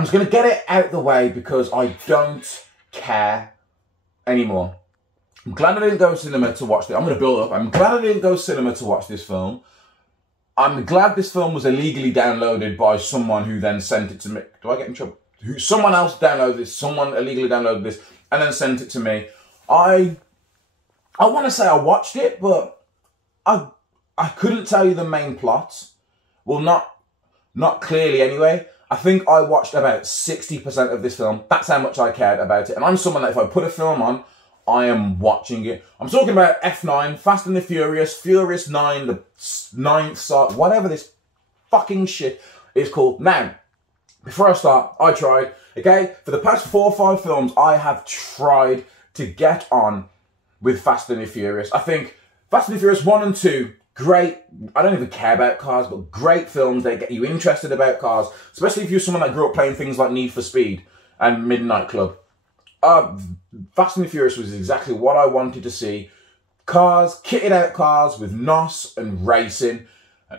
I'm just going to get it out of the way because I don't care anymore. I'm glad I didn't go to cinema to watch this. I'm going to build up. I'm glad I didn't go to cinema to watch this film. I'm glad this film was illegally downloaded by someone who then sent it to me. Do I get in trouble? Someone else downloaded this. Someone illegally downloaded this and then sent it to me. I want to say I watched it, but I couldn't tell you the main plot. Well, not clearly anyway. I think I watched about 60% of this film. That's how much I cared about it. And I'm someone that if I put a film on, I am watching it. I'm talking about F9, Fast and the Furious, Furious 9, the 9th side, whatever this fucking shit is called. Now, before I start, I tried, okay? For the past 4 or 5 films, I have tried to get on with Fast and the Furious. I think Fast and the Furious 1 and 2, great. I don't even care about cars, but great films. They get you interested about cars, especially if you're someone that grew up playing things like Need for Speed and Midnight Club. Fast and the Furious was exactly what I wanted to see. Cars, kitted out cars with NOS and racing.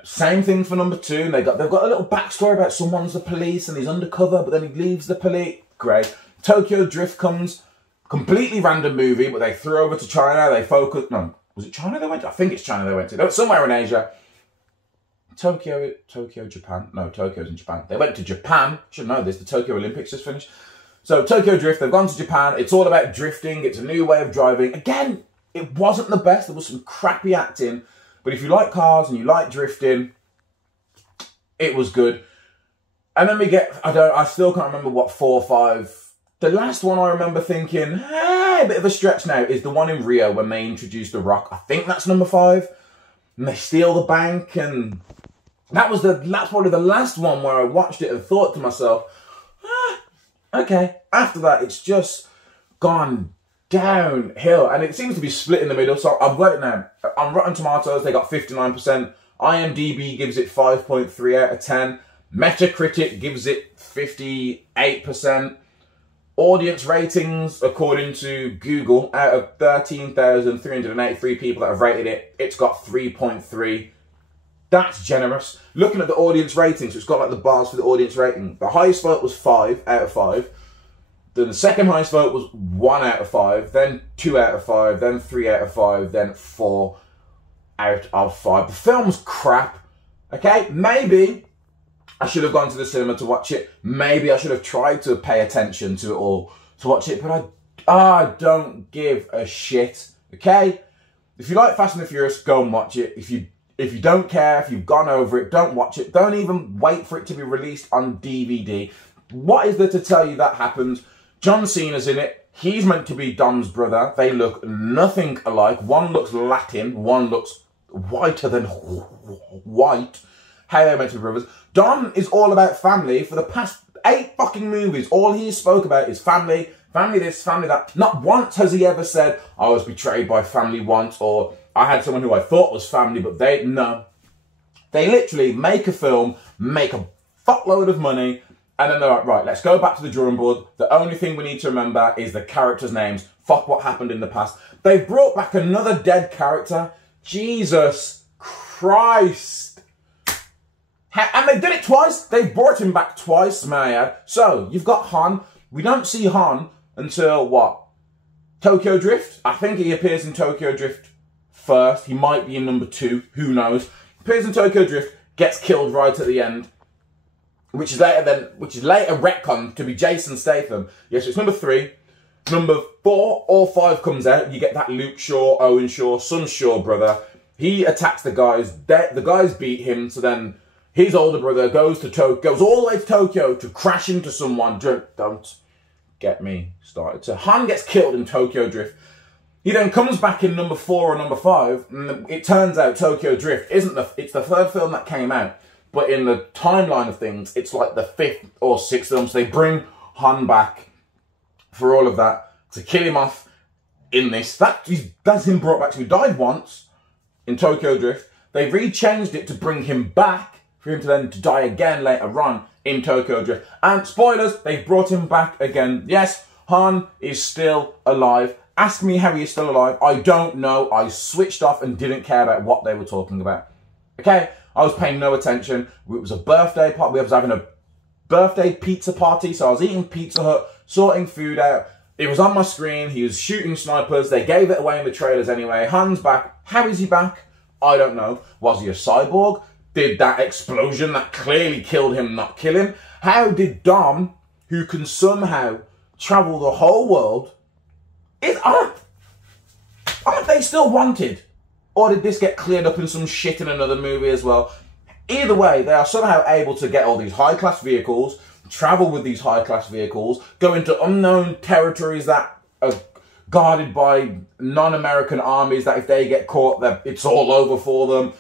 Same thing for number 2. They've got a little backstory about someone's the police and he's undercover, but then he leaves the police. Great. Tokyo Drift comes. Completely random movie, but they threw over to China. They focused. No, was it China they went to? I think it's China they went to. No, somewhere in Asia. Tokyo, Japan. No, Tokyo's in Japan. They went to Japan. Should know this. The Tokyo Olympics just finished. So Tokyo Drift, they've gone to Japan. It's all about drifting. It's a new way of driving. Again, it wasn't the best. There was some crappy acting. But if you like cars and you like drifting, it was good. And then we get, I still can't remember what 4 or 5. The last one I remember thinking, hey, a bit of a stretch now, is the one in Rio when they introduced The Rock. I think that's number 5. And they steal the bank. And that's probably the last one where I watched it and thought to myself, okay. After that, it's just gone downhill. And it seems to be split in the middle. So I've got it now. On Rotten Tomatoes, they got 59%. IMDb gives it 5.3 out of 10. Metacritic gives it 58%. Audience ratings, according to Google, out of 13,383 people that have rated it, it's got 3.3. That's generous. Looking at the audience ratings, so it's got like the bars for the audience rating. The highest vote was 5 out of 5. Then the second highest vote was 1 out of 5. Then 2 out of 5. Then 3 out of 5. Then 4 out of 5. The film's crap. Okay, maybe I should have gone to the cinema to watch it. Maybe I should have tried to pay attention to it all to watch it. But I don't give a shit. Okay, if you like Fast and the Furious, go and watch it. If you don't care, if you've gone over it, don't watch it. Don't even wait for it to be released on DVD. What is there to tell you that happens? John Cena's in it. He's meant to be Dom's brother. They look nothing alike. One looks Latin. One looks whiter than white. How they're meant to be brothers. Dom is all about family. For the past 8 fucking movies, all he spoke about is family. Family this, family that. Not once has he ever said, I was betrayed by family once, or I had someone who I thought was family, but no. They literally make a film, make a fuckload of money, and then they're like, right, let's go back to the drawing board. The only thing we need to remember is the characters' names. Fuck what happened in the past. They've brought back another dead character. Jesus Christ. And they've done it twice. They've brought him back twice, may I add. So, you've got Han. We don't see Han until, what? Tokyo Drift? I think he appears in Tokyo Drift first. He might be in number 2. Who knows? Appears in Tokyo Drift. Gets killed right at the end. Which is later retconned to be Jason Statham. Yes, so it's number 3. Number 4 or 5 comes out. You get that Luke Shaw, Owen Shaw, son Shaw brother. He attacks the guys. The guys beat him. So then his older brother goes all the way to Tokyo to crash into someone. Don't get me started. So Han gets killed in Tokyo Drift. He then comes back in number 4 or number 5. And it turns out Tokyo Drift it's the 3rd film that came out. But in the timeline of things, it's like the 5th or 6th film. So they bring Han back for all of that to kill him off in this. That's him brought back. So he died once in Tokyo Drift. They re-changed it to bring him back for him to then die again later on in Tokyo Drift. And spoilers, they've brought him back again. Yes, Han is still alive. Ask me how he is still alive. I don't know. I switched off and didn't care about what they were talking about. Okay? I was paying no attention. It was a birthday party. We was having a birthday pizza party, so I was eating Pizza Hut, sorting food out. It was on my screen. He was shooting snipers. They gave it away in the trailers anyway. Han's back. How is he back? I don't know. Was he a cyborg? Did that explosion that clearly killed him not kill him? How did Dom, who can somehow travel the whole world, aren't they still wanted? Or did this get cleared up in some shit in another movie as well? Either way, they are somehow able to get all these high-class vehicles, travel with these high-class vehicles, go into unknown territories that are guarded by non-American armies, that if they get caught, it's all over for them.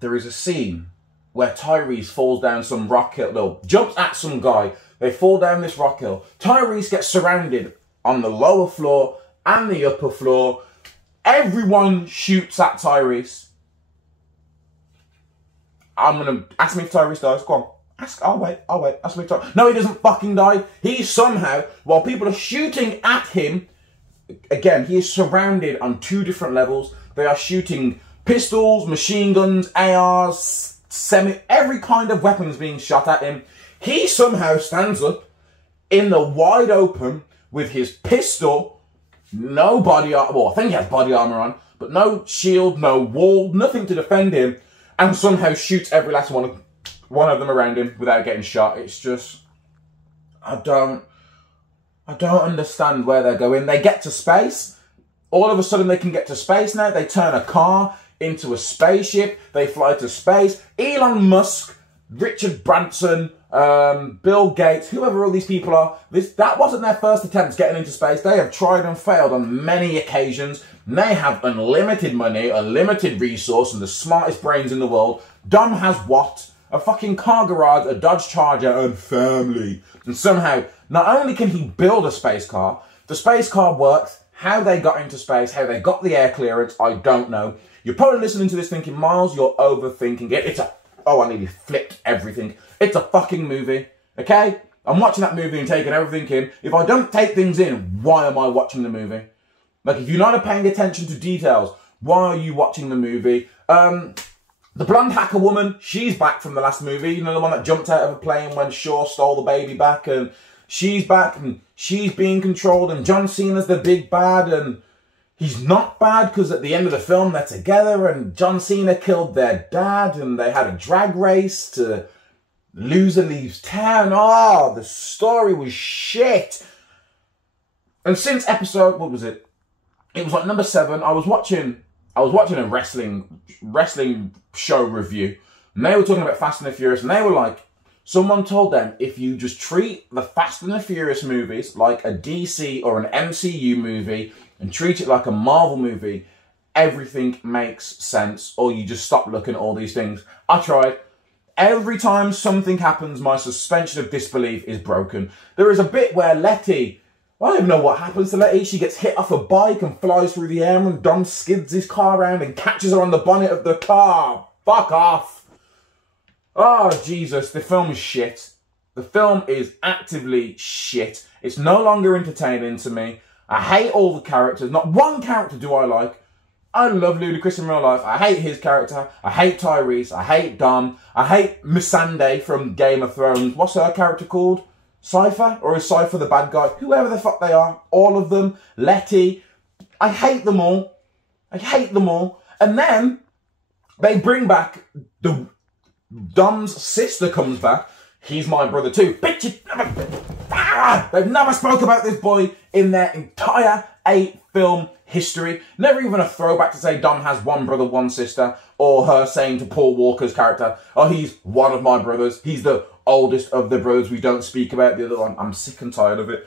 There is a scene where Tyrese falls down some rock hill, no, jumps at some guy, they fall down this rock hill. Tyrese gets surrounded on the lower floor and the upper floor. Everyone shoots at Tyrese. I'm going to ask me if Tyrese dies. Go on. I'll wait. Ask me if Tyrese... No, he doesn't fucking die. He somehow, while people are shooting at him, again, he is surrounded on 2 different levels. They are shooting pistols, machine guns, ARs, every kind of weapons being shot at him. He somehow stands up in the wide open with his pistol, no body armor. Well, I think he has body armor on, but no shield, no wall, nothing to defend him, and somehow shoots every last one of them around him without getting shot. It's just, I don't understand where they're going. They get to space. All of a sudden they can get to space now. They turn a car into a spaceship. They fly to space. Elon Musk, Richard Branson, Bill Gates, whoever all these people are, that wasn't their first attempt getting into space. They have tried and failed on many occasions. They have unlimited money, unlimited resource, and the smartest brains in the world. Dom has what? A fucking car garage, a Dodge Charger, and family. And somehow, not only can he build a space car, the space car works. How they got into space, how they got the air clearance, I don't know. You're probably listening to this thinking, Miles, you're overthinking it. Oh, I nearly flipped everything. It's a fucking movie, okay? I'm watching that movie and taking everything in. If I don't take things in, why am I watching the movie? Like, if you're not paying attention to details, why are you watching the movie? The blonde hacker woman, she's back from the last movie. You know, the one that jumped out of a plane when Shaw stole the baby back, and she's back, and she's being controlled, and John Cena's the big bad, and he's not bad because at the end of the film they're together, and John Cena killed their dad, and they had a drag race to loser leaves town. Oh, the story was shit. And since episode, what was it? It was like number 7. I was watching a wrestling show review, and they were talking about Fast and the Furious, and they were like, someone told them, if you just treat the Fast and the Furious movies like a DC or an MCU movie and treat it like a Marvel movie, everything makes sense, or you just stop looking at all these things. I tried. Every time something happens, my suspension of disbelief is broken. There is a bit where Letty, I don't even know what happens to Letty. She gets hit off a bike and flies through the air, and Dom skids his car around and catches her on the bonnet of the car. Fuck off. Oh, Jesus, the film is shit. The film is actively shit. It's no longer entertaining to me. I hate all the characters. Not one character do I like. I love Ludacris in real life. I hate his character. I hate Tyrese. I hate Dom. I hate Missandei from Game of Thrones. What's her character called? Cypher? Or is Cypher the bad guy? Whoever the fuck they are. All of them. Letty. I hate them all. I hate them all. And then they bring back Dom's sister comes back. He's my brother too. Bitch, they've never spoke about this boy in their entire 8-film history. Never even a throwback to say Dom has one brother, one sister, or her saying to Paul Walker's character, oh, he's one of my brothers. He's the oldest of the brothers. We don't speak about the other one. I'm sick and tired of it.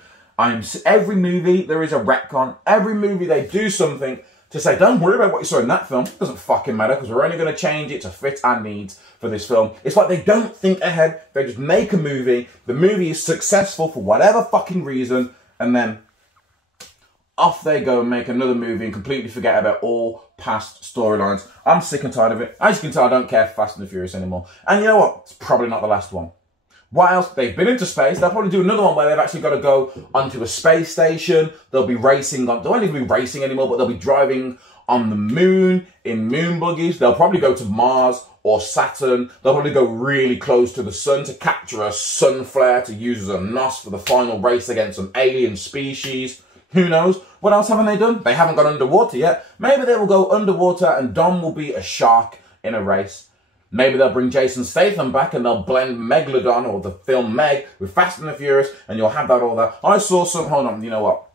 Every movie, there is a retcon. Every movie, they do something to say, don't worry about what you saw in that film. It doesn't fucking matter because we're only going to change it to fit our needs for this film. It's like they don't think ahead. They just make a movie. The movie is successful for whatever fucking reason. And then off they go and make another movie and completely forget about all past storylines. I'm sick and tired of it. As you can tell, I don't care for Fast and the Furious anymore. And you know what? It's probably not the last one. What else? They've been into space. They'll probably do another one where they've actually got to go onto a space station. They'll be racing on... They won't even be racing anymore, but they'll be driving on the moon in moon buggies. They'll probably go to Mars or Saturn. They'll probably go really close to the sun to capture a sun flare to use as a NOS for the final race against some alien species. Who knows? What else haven't they done? They haven't gone underwater yet. Maybe they will go underwater and Dom will be a shark in a race. Maybe they'll bring Jason Statham back and they'll blend Megalodon or the film Meg with Fast and the Furious, and you'll have that all there. I saw some, hold on, you know what?